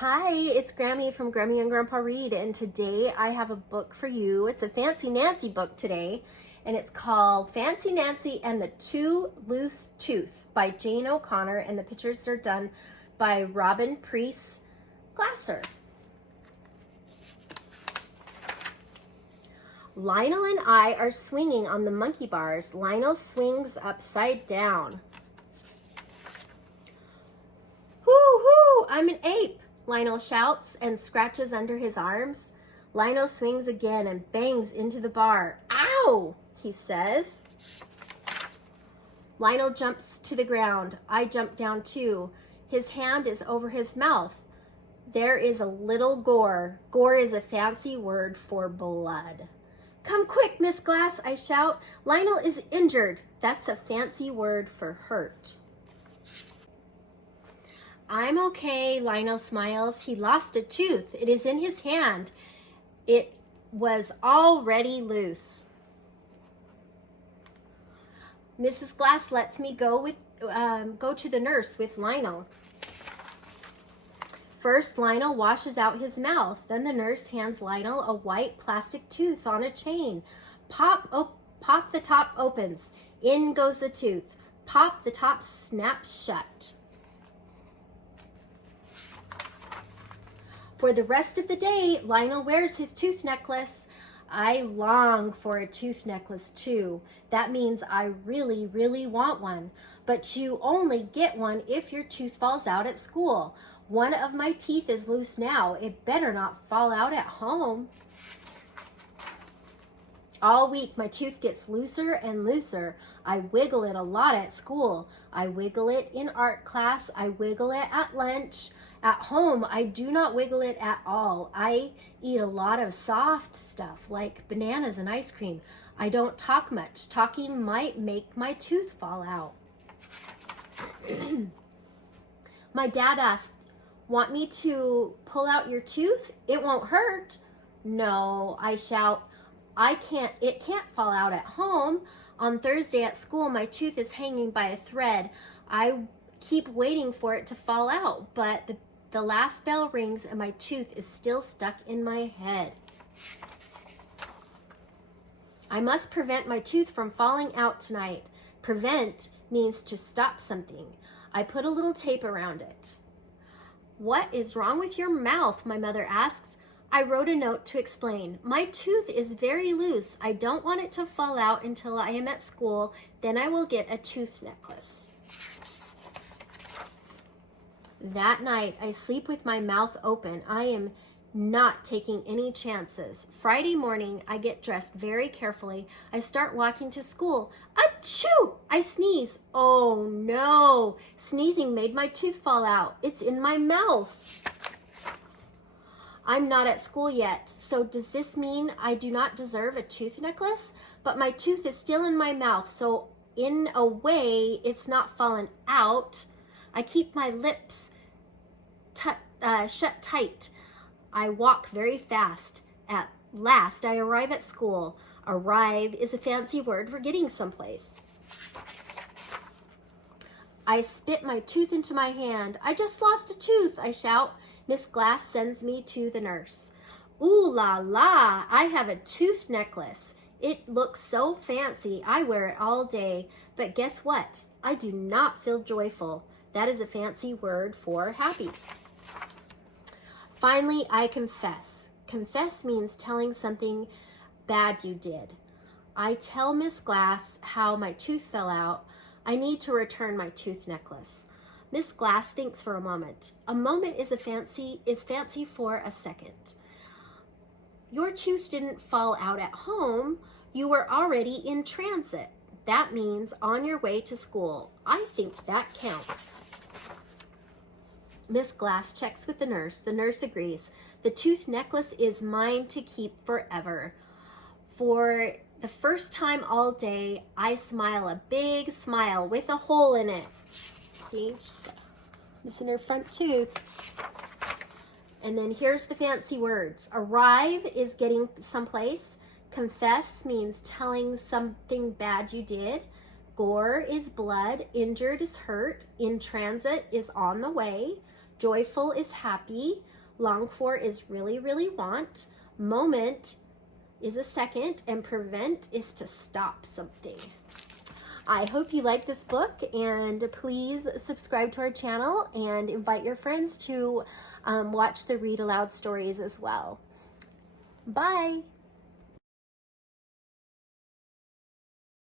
Hi, it's Grammy from Grammy and Grandpa Read, and today I have a book for you. It's a Fancy Nancy book today, and it's called Fancy Nancy and the Two Loose Tooth by Jane O'Connor, and the pictures are done by Robin Preiss Glasser. Lionel and I are swinging on the monkey bars. Lionel swings upside down. Hoo-hoo, I'm an ape, Lionel shouts and scratches under his arms. Lionel swings again and bangs into the bar. Ow, he says. Lionel jumps to the ground. I jump down too. His hand is over his mouth. There is a little gore. Gore is a fancy word for blood. Come quick, Miss Glass, I shout. Lionel is injured. That's a fancy word for hurt. I'm okay, Lionel smiles. He lost a tooth. It is in his hand. It was already loose. Mrs. Glass lets me go to the nurse with Lionel. First, Lionel washes out his mouth. Then the nurse hands Lionel a white plastic tooth on a chain. Pop, the top opens. In goes the tooth. Pop, the top snaps shut. For the rest of the day, Lionel wears his tooth necklace. I long for a tooth necklace too. That means I really, really want one. But you only get one if your tooth falls out at school. One of my teeth is loose now. It better not fall out at home. All week, my tooth gets looser and looser. I wiggle it a lot at school. I wiggle it in art class. I wiggle it at lunch. At home, I do not wiggle it at all. I eat a lot of soft stuff like bananas and ice cream. I don't talk much. Talking might make my tooth fall out. My dad asked, "Want me to pull out your tooth? It won't hurt." "No," I shout. It can't fall out at home. On Thursday at school, my tooth is hanging by a thread. I keep waiting for it to fall out, but the last bell rings and my tooth is still stuck in my head. I must prevent my tooth from falling out tonight. Prevent means to stop something. I put a little tape around it. "What is wrong with your mouth?" my mother asks. I wrote a note to explain. My tooth is very loose. I don't want it to fall out until I am at school. Then I will get a tooth necklace. That night, I sleep with my mouth open. I am not taking any chances. Friday morning, I get dressed very carefully. I start walking to school. Achoo! I sneeze. Oh no! Sneezing made my tooth fall out. It's in my mouth. I'm not at school yet, so does this mean I do not deserve a tooth necklace? But my tooth is still in my mouth, so in a way, it's not fallen out. I keep my lips shut tight. I walk very fast. At last, I arrive at school. Arrive is a fancy word for getting someplace. I spit my tooth into my hand. I just lost a tooth, I shout. Miss Glass sends me to the nurse. Ooh la la, I have a tooth necklace. It looks so fancy. I wear it all day. But guess what? I do not feel joyful. That is a fancy word for happy. Finally, I confess. Confess means telling something bad you did. I tell Miss Glass how my tooth fell out. I need to return my tooth necklace. Miss Glass thinks for a moment. A moment is fancy for a second. Your tooth didn't fall out at home. You were already in transit. That means on your way to school. I think that counts. Miss Glass checks with the nurse. The nurse agrees. The tooth necklace is mine to keep forever. For the first time all day, I smile a big smile with a hole in it. See, she's got missing her front tooth. And then here's the fancy words. Arrive is getting someplace. Confess means telling something bad you did. Gore is blood. Injured is hurt. In transit is on the way. Joyful is happy. Long for is really, really want. Moment is a second, and prevent is to stop something. I hope you like this book, and please subscribe to our channel and invite your friends to watch the Read Aloud stories as well. Bye.